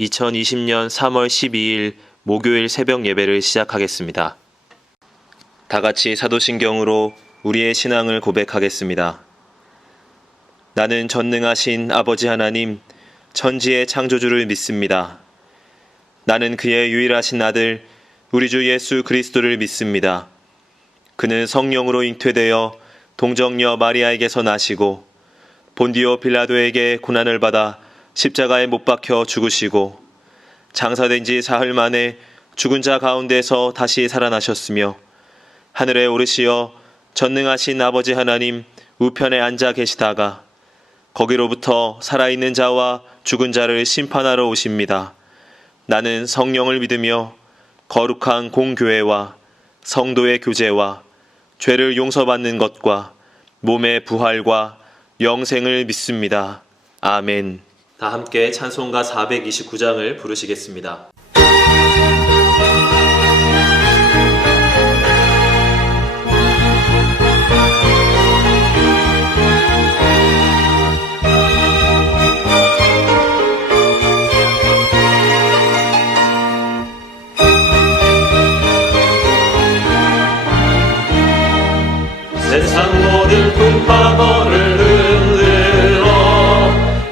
2020년 3월 12일 목요일 새벽 예배를 시작하겠습니다. 다 같이 사도신경으로 우리의 신앙을 고백하겠습니다. 나는 전능하신 아버지 하나님, 천지의 창조주를 믿습니다. 나는 그의 유일하신 아들, 우리 주 예수 그리스도를 믿습니다. 그는 성령으로 잉태되어 동정녀 마리아에게서 나시고 본디오 빌라도에게 고난을 받아 십자가에 못 박혀 죽으시고 장사된 지 사흘 만에 죽은 자 가운데서 다시 살아나셨으며 하늘에 오르시어 전능하신 아버지 하나님 우편에 앉아 계시다가 거기로부터 살아있는 자와 죽은 자를 심판하러 오십니다. 나는 성령을 믿으며 거룩한 공교회와 성도의 교제와 죄를 용서받는 것과 몸의 부활과 영생을 믿습니다. 아멘. 다 함께 찬송가 429장을 부르시겠습니다. 세상 모든 풍파거를 흔들어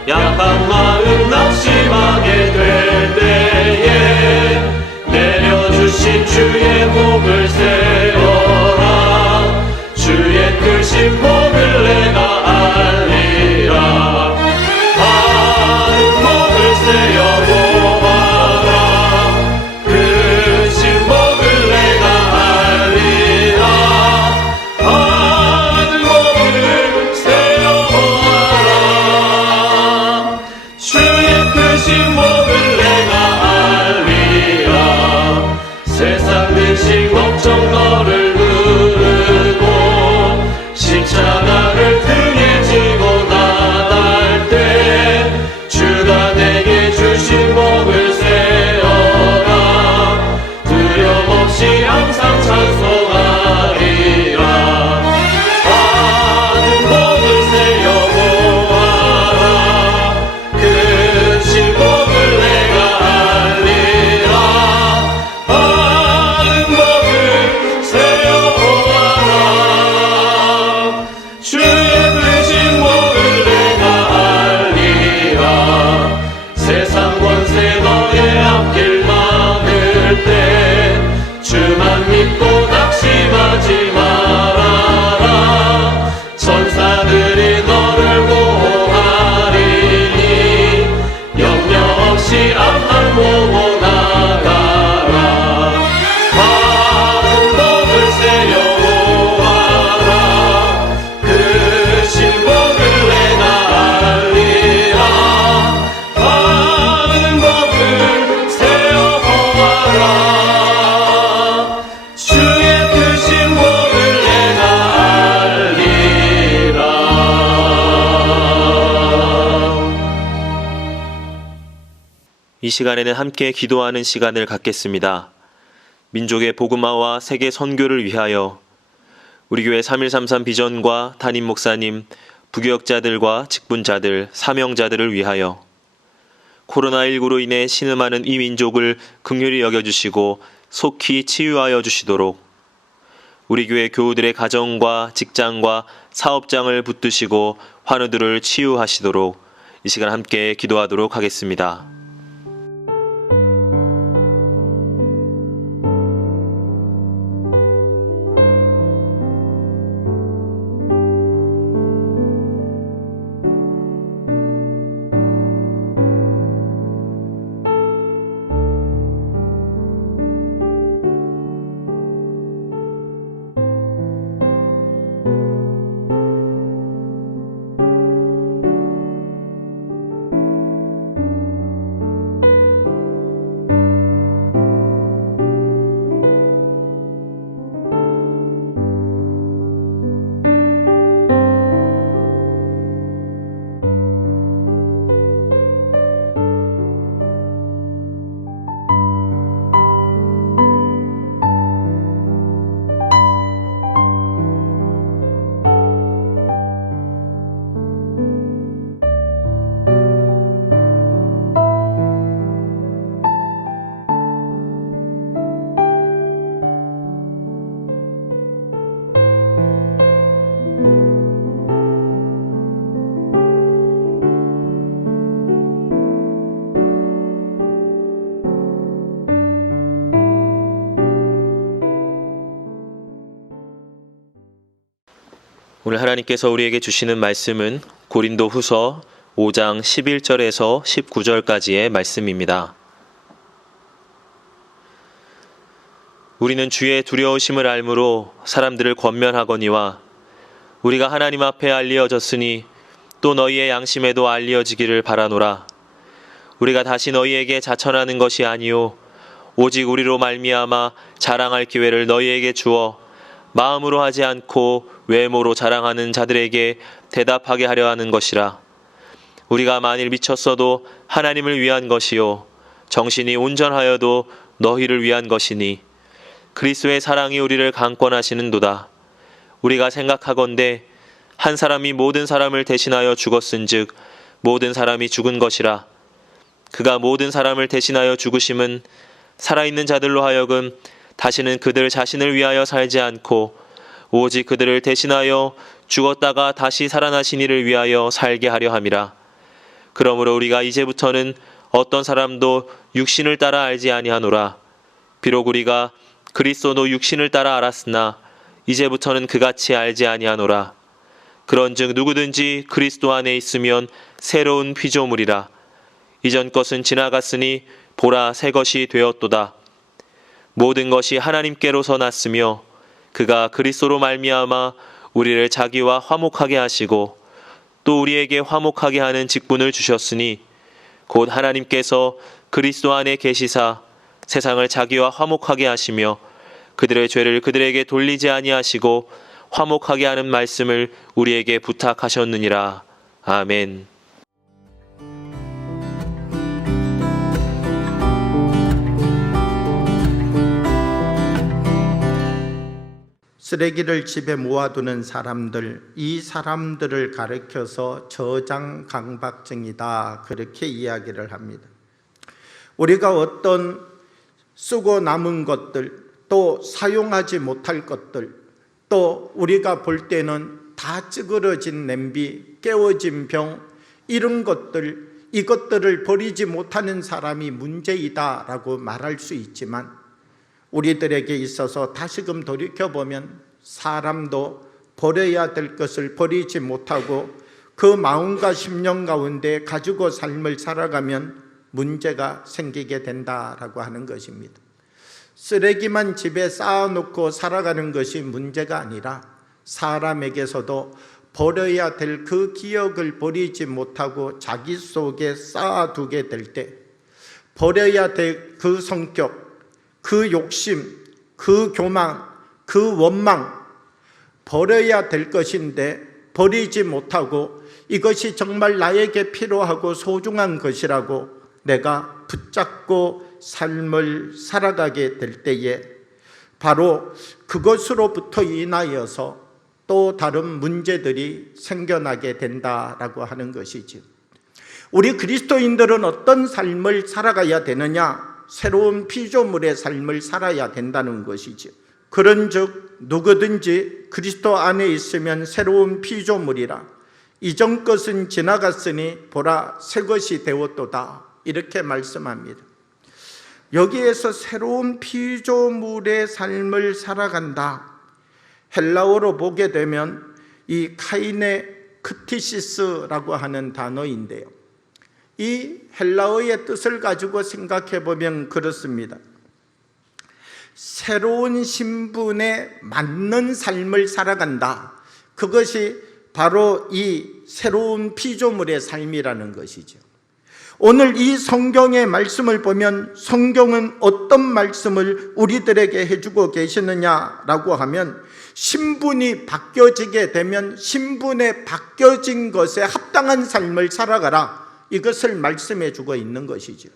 약한 마음 낙심하게 될 때에 내려주신 주의 복을 세워라. 주의 크신 복을 내가 알리라. 많은 복을 세워 보아라. 크신 복을 내가 알리라. 걱정 너를 누르고 십자가를 등에 지고 나갈 때 주가 내게 주신 복을 세어라. 두려움 없이 항상 찬송하리라. 받은 복을 세어 보아라. 크신 복을 내가 알리라. 주만 믿고 낙심하지 말아라. 천사들이 너를 보호하리니 염려 없이 앞만 보고 나가라. 받은 복을 세어 보아라. 크신 복을 내가 알리라. 받은 복을 세어 보아라. 이 시간에는 함께 기도하는 시간을 갖겠습니다. 민족의 복음화와 세계 선교를 위하여 우리 교회 3133 비전과 담임 목사님, 부교역자들과 직분자들, 사명자들을 위하여 코로나19로 인해 신음하는 이 민족을 긍휼히 여겨주시고 속히 치유하여 주시도록 우리 교회 교우들의 가정과 직장과 사업장을 붙드시고 환우들을 치유하시도록 이 시간 함께 기도하도록 하겠습니다. 오늘 하나님께서 우리에게 주시는 말씀은 고린도 후서 5장 11절에서 19절까지의 말씀입니다. 우리는 주의 두려우심을 알므로 사람들을 권면하거니와 우리가 하나님 앞에 알리어졌으니 또 너희의 양심에도 알리어지기를 바라노라. 우리가 다시 너희에게 자천하는 것이 아니요 오직 우리로 말미암아 자랑할 기회를 너희에게 주어 마음으로 하지 않고 외모로 자랑하는 자들에게 대답하게 하려 하는 것이라. 우리가 만일 미쳤어도 하나님을 위한 것이요 정신이 온전하여도 너희를 위한 것이니 그리스도의 사랑이 우리를 강권하시는도다. 우리가 생각하건대 한 사람이 모든 사람을 대신하여 죽었은즉 모든 사람이 죽은 것이라. 그가 모든 사람을 대신하여 죽으심은 살아있는 자들로 하여금 다시는 그들 자신을 위하여 살지 않고 오직 그들을 대신하여 죽었다가 다시 살아나신 이를 위하여 살게 하려 함이라. 그러므로 우리가 이제부터는 어떤 사람도 육신을 따라 알지 아니하노라. 비록 우리가 그리스도도 육신을 따라 알았으나 이제부터는 그같이 알지 아니하노라. 그런즉 누구든지 그리스도 안에 있으면 새로운 피조물이라. 이전 것은 지나갔으니 보라 새 것이 되었도다. 모든 것이 하나님께로서 났으며 그가 그리스도로 말미암아 우리를 자기와 화목하게 하시고 또 우리에게 화목하게 하는 직분을 주셨으니 곧 하나님께서 그리스도 안에 계시사 세상을 자기와 화목하게 하시며 그들의 죄를 그들에게 돌리지 아니하시고 화목하게 하는 말씀을 우리에게 부탁하셨느니라. 아멘. 쓰레기를 집에 모아두는 사람들, 이 사람들을 가리켜서 저장강박증이다, 그렇게 이야기를 합니다. 우리가 어떤 쓰고 남은 것들, 또 사용하지 못할 것들, 또 우리가 볼 때는 다 찌그러진 냄비, 깨어진 병, 이런 것들, 이것들을 버리지 못하는 사람이 문제이다라고 말할 수 있지만 우리들에게 있어서 다시금 돌이켜보면 사람도 버려야 될 것을 버리지 못하고 그 마음과 심령 가운데 가지고 삶을 살아가면 문제가 생기게 된다라고 하는 것입니다. 쓰레기만 집에 쌓아놓고 살아가는 것이 문제가 아니라 사람에게서도 버려야 될 그 기억을 버리지 못하고 자기 속에 쌓아두게 될 때 버려야 될 그 성격, 그 욕심, 그 교만, 그 원망 버려야 될 것인데 버리지 못하고 이것이 정말 나에게 필요하고 소중한 것이라고 내가 붙잡고 삶을 살아가게 될 때에 바로 그것으로부터 인하여서 또 다른 문제들이 생겨나게 된다라고 하는 것이지. 우리 그리스도인들은 어떤 삶을 살아가야 되느냐? 새로운 피조물의 삶을 살아야 된다는 것이죠. 그런즉 누구든지 그리스도 안에 있으면 새로운 피조물이라. 이전 것은 지나갔으니 보라 새 것이 되었도다, 이렇게 말씀합니다. 여기에서 새로운 피조물의 삶을 살아간다, 헬라어로 보게 되면 이 카이네 크티시스라고 하는 단어인데요, 이 헬라어의 뜻을 가지고 생각해 보면 그렇습니다. 새로운 신분에 맞는 삶을 살아간다, 그것이 바로 이 새로운 피조물의 삶이라는 것이죠. 오늘 이 성경의 말씀을 보면 성경은 어떤 말씀을 우리들에게 해주고 계시느냐라고 하면 신분이 바뀌어지게 되면 신분에 바뀌어진 것에 합당한 삶을 살아가라, 이것을 말씀해 주고 있는 것이죠.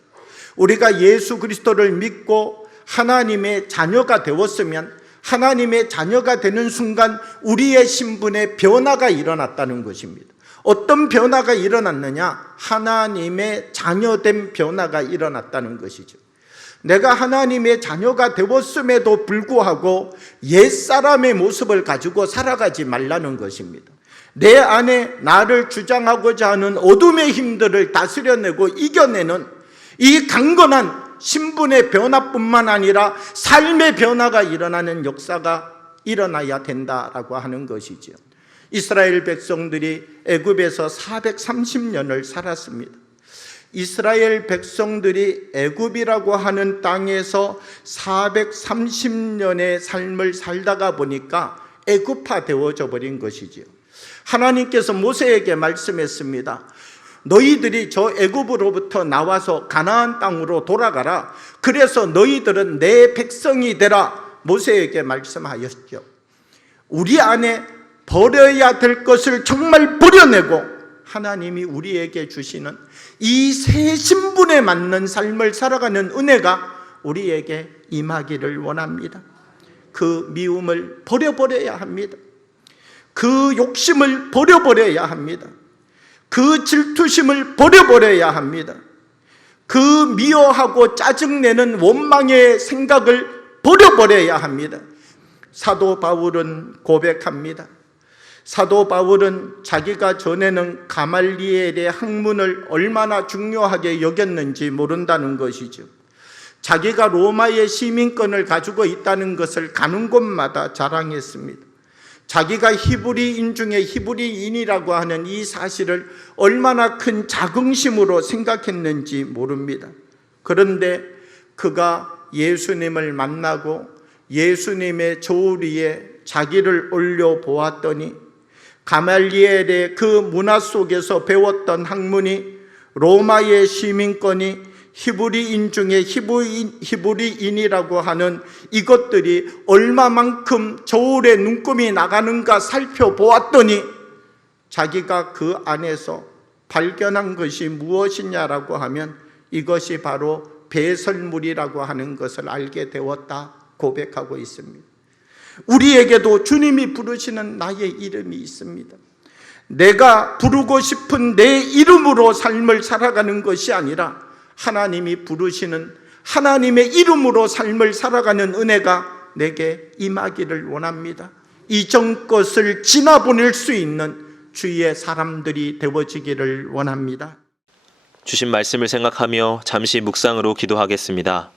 우리가 예수 그리스도를 믿고 하나님의 자녀가 되었으면 하나님의 자녀가 되는 순간 우리의 신분에 변화가 일어났다는 것입니다. 어떤 변화가 일어났느냐? 하나님의 자녀된 변화가 일어났다는 것이죠. 내가 하나님의 자녀가 되었음에도 불구하고 옛사람의 모습을 가지고 살아가지 말라는 것입니다. 내 안에 나를 주장하고자 하는 어둠의 힘들을 다스려내고 이겨내는 이 강건한 신분의 변화뿐만 아니라 삶의 변화가 일어나는 역사가 일어나야 된다라고 하는 것이죠. 이스라엘 백성들이 애굽에서 430년을 살았습니다. 이스라엘 백성들이 애굽이라고 하는 땅에서 430년의 삶을 살다가 보니까 애굽화 되어져 버린 것이지요. 하나님께서 모세에게 말씀했습니다. 너희들이 저 애굽으로부터 나와서 가나안 땅으로 돌아가라. 그래서 너희들은 내 백성이 되라. 모세에게 말씀하였죠. 우리 안에 버려야 될 것을 정말 버려내고 하나님이 우리에게 주시는 이 새 신분에 맞는 삶을 살아가는 은혜가 우리에게 임하기를 원합니다. 그 미움을 버려버려야 합니다. 그 욕심을 버려버려야 합니다. 그 질투심을 버려버려야 합니다. 그 미워하고 짜증내는 원망의 생각을 버려버려야 합니다. 사도 바울은 고백합니다. 사도 바울은 자기가 전에는 가말리엘의 학문을 얼마나 중요하게 여겼는지 모른다는 것이죠. 자기가 로마의 시민권을 가지고 있다는 것을 가는 곳마다 자랑했습니다. 자기가 히브리인 중에 히브리인이라고 하는 이 사실을 얼마나 큰 자긍심으로 생각했는지 모릅니다. 그런데 그가 예수님을 만나고 예수님의 조울 위에 자기를 올려보았더니 가말리엘의 그 문화 속에서 배웠던 학문이 로마의 시민권이 히브리인 중에 히브리인이라고 하는 이것들이 얼마만큼 저울에 눈금이 나가는가 살펴보았더니 자기가 그 안에서 발견한 것이 무엇이냐라고 하면 이것이 바로 배설물이라고 하는 것을 알게 되었다 고백하고 있습니다. 우리에게도 주님이 부르시는 나의 이름이 있습니다. 내가 부르고 싶은 내 이름으로 삶을 살아가는 것이 아니라 하나님이 부르시는 하나님의 이름으로 삶을 살아가는 은혜가 내게 임하기를 원합니다. 이전 것을 지나보낼 수 있는 주의 사람들이 되어지기를 원합니다. 주신 말씀을 생각하며 잠시 묵상으로 기도하겠습니다.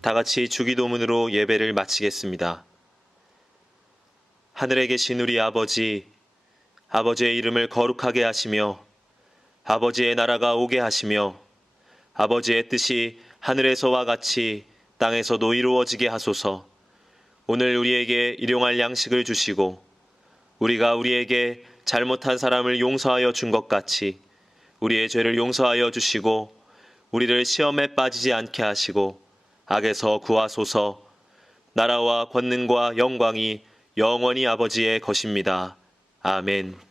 다 같이 주기도문으로 예배를 마치겠습니다. 하늘에 계신 우리 아버지, 아버지의 이름을 거룩하게 하시며 아버지의 나라가 오게 하시며 아버지의 뜻이 하늘에서와 같이 땅에서도 이루어지게 하소서. 오늘 우리에게 일용할 양식을 주시고 우리가 우리에게 잘못한 사람을 용서하여 준 것 같이 우리의 죄를 용서하여 주시고 우리를 시험에 빠지지 않게 하시고 악에서 구하소서. 나라와 권능과 영광이 영원히 아버지의 것입니다. 아멘.